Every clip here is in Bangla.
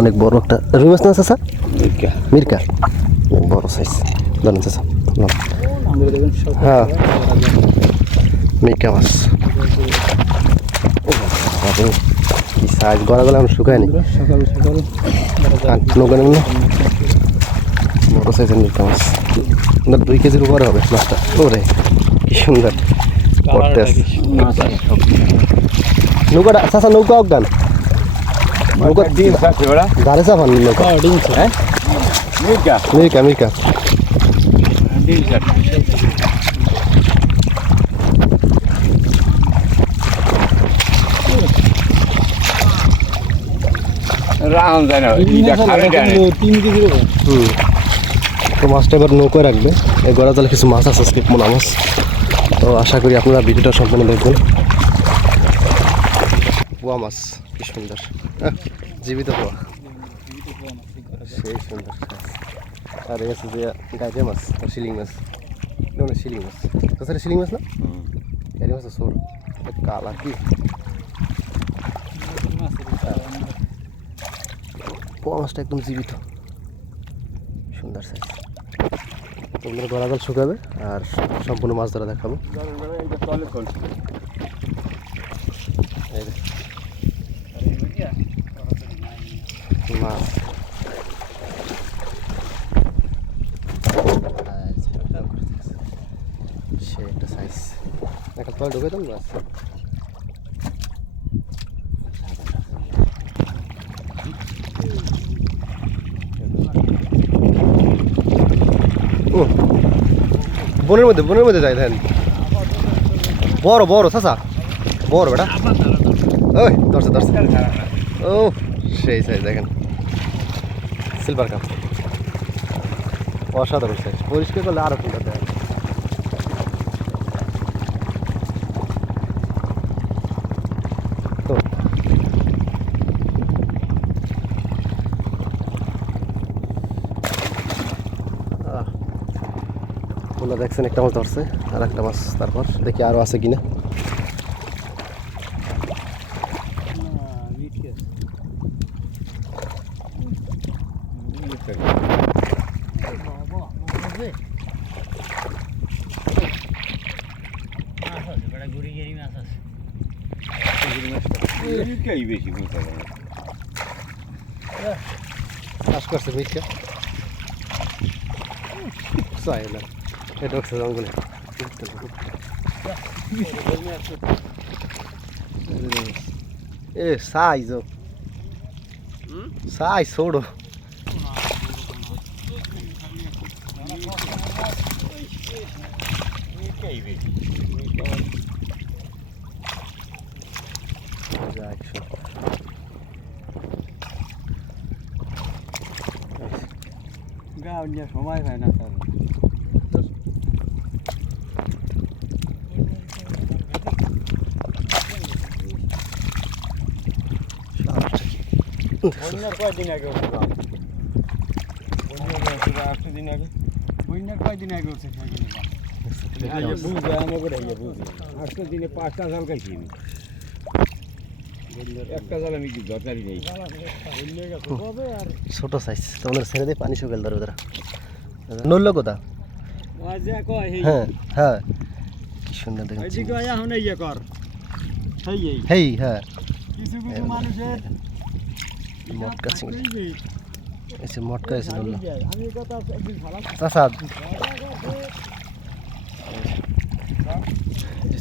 অনেক বড় একটা রুই মাছ না চাচা? মিরকা। বড় সাইজ জানেন চাচা হ্যাঁ। মিরকা মাছ কি সাইজ গড়া গলা আমি শুকায়নি নৌকা নেব না? বড় সাইজের মিরকা মাছ দুই কেজির উপরে হবে মাছটা। ওরে কি সুন্দর। পড়তে আসছে নৌকাটা চাচা নৌকা অজ্ঞান হ্যাঁ এটা তিন কেজি হুম। তো মাছটা এবার নৌকায় রাখবে। এই গড়া জলে কিছু মাছ আছে মোনা মাছ। তো আশা করি আপনারা ভিডিওটা সম্পূর্ণ দেখবেন। পোয়া মাছ কি সুন্দর। জীবিত পোয়া সেই সুন্দর আর এই আছে যে গাইতে মাছ আর শিলিং মাছ। এটা মানে শিলিং মাছ। তাছাড়া শিলিং মাছ না? গাইতে মাছ ছোট কালা কি? পোয়া মাছটা একদম জীবিত। সুন্দর সাইজ তোমরা গলা জল শুকাবে আর সম্পূর্ণ মাছ ধরা দেখাবো তলে চলছে এই যে মাছ সে একটা সাইজ একটা তলে ঢুকে দেন মাছ ও বনের মধ্যে বনের মধ্যে যাই দেখেন বড় বড় চাচা। বড় বেটা। ওই ধরছে ধরছে। ও সেই সাইজ দেখেন। সিলভার কাপ অসাধারণ সাইজ পরিষ্কার করলে আরও সুন্দর আহ। দেখছেন, একটা মাছ ধরছে আর একটা মাছ তারপর। দেখি আরও আছে কিনা। পারে চাষ করছে মিটকে চাই না। এটা হচ্ছে জঙ্গলে। এ সাইজ সাইজ ছোড়ো। মির্কাই বেশি যাক শোন। গাও নিয়ে সময় হয় না তার বন্যার কয়দিন আগে উঠছে গাও? আটশো দিন আগে বন্যার কয়দিন আগে উঠছে সেখানে গাও? বুঝবে আমাকে রে বুঝবে আটশো দিনে পাঁচটা জাল খাইছি আমি একটা জাল আমি কি দরকারই নেই বন্যা গেছে কবে আর ছোট সাইজ তোমাদের ছেড়ে দিয়ে পানি শুকাল ধরে ওরা নড়লো কোথা আজ যা কয় হেই হ্যাঁ হ্যাঁ। কি সুন্দর দেখেন। এদিকে আয় এখন ইয়ে কর সেই এই হেই হ্যাঁ। কিছু কিছু মানুষের মটকা চিংড়ি থাকবেই এসে মটকা এসে নড়লো। যে। আমি এই কথা একদিন ভালো চাষা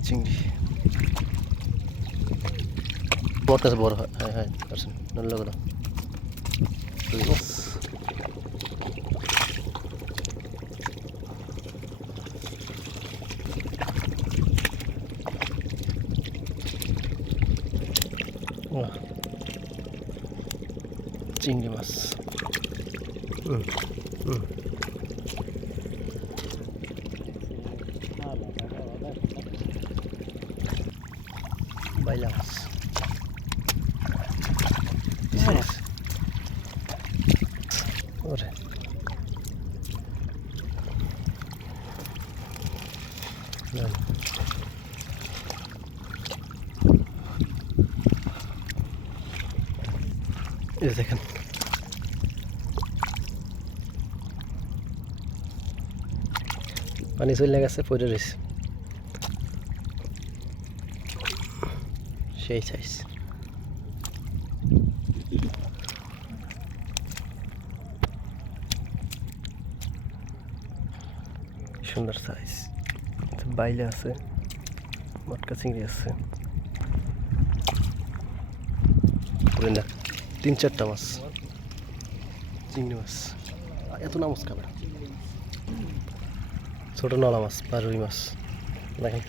যে চিংড়ি মটকা বড় হয় হ্যাঁ হ্যাঁ পারছেন নড়লো কোথা রুই মাছ। বাহ। চিংড়ি মাছ হুম হুম বাইলা মাছ হ্যাঁ। ওরে। দেখেন। পানি চলে গেছে পড়ে রয়েছে সেই সাইজ সুন্দর সাইজ বাইলে আছে, মটকা চিংড়ি আছে। তিন চারটা মাছ। চিংড়ি মাছ। এত না মাছ খাবে। ছোট নলা মাছ বা রুই মাছ। দেখেন।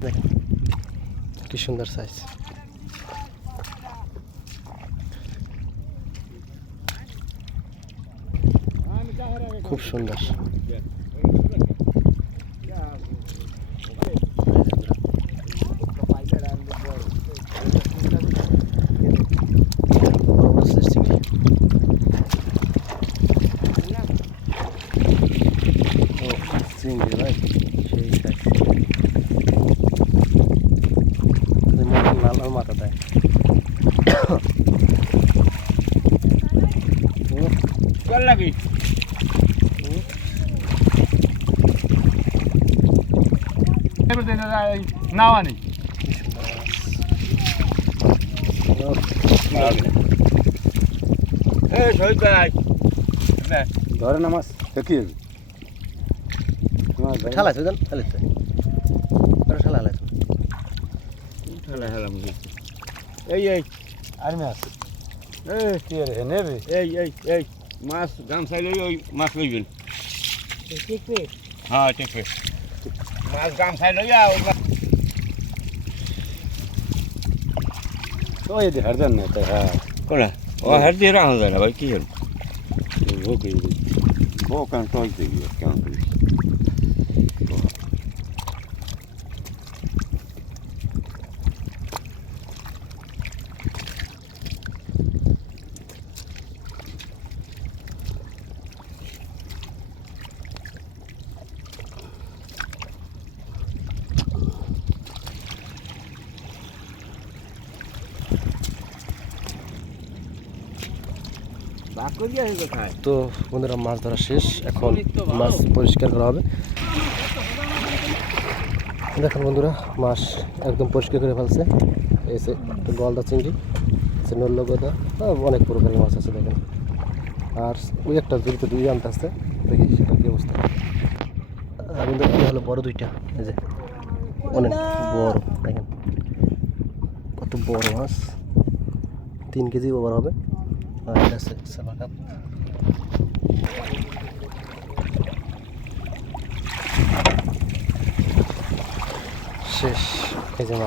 দেখেন কি সুন্দর সাইজ খুব সুন্দর বড় মাছের চিংড়ি ও চিংড়ি ভাই সেই সাইজ লাল লাল মাথা দেয় লাগি নাওয়া নেই। ধরে না। মাছ কি? হবে ঠালা জান ঠালা ঠালা ঠালা আছে হেলা হেলা এই এই আর মাছ এই কি রে নেবে এই এই এই মাছ গামছাই লই ওই মাছ লইবেন হ্যাঁ ঠিক আছে মাছ গামছাই লইয়া ওই মাছ ওই দে হারদান না তাই হ্যাঁ কোনা ও হার দিয়ে রাখা যায় না ভাই কি হল ও কি ও কান তো বন্ধুরা, মাছ ধরা শেষ। এখন মাছ পরিষ্কার করা হবে। দেখুন বন্ধুরা, মাছ একদম পরিষ্কার করে ফেলছে। এসে গলদা চিংড়ি আছে নল্লগদা অনেক প্রকারের মাছ আছে দেখেন। আর ওই একটা জড়িত দুই আনতে আসতে দেখি সেটা কি অবস্থা। বন্ধুরা, এই হলো বড় দুইটা। এই যে অনেক বড়, দেখেন। কত বড় মাছ। তিন কেজি ওভার হবে। সাবা কাপ শেষ এই যে।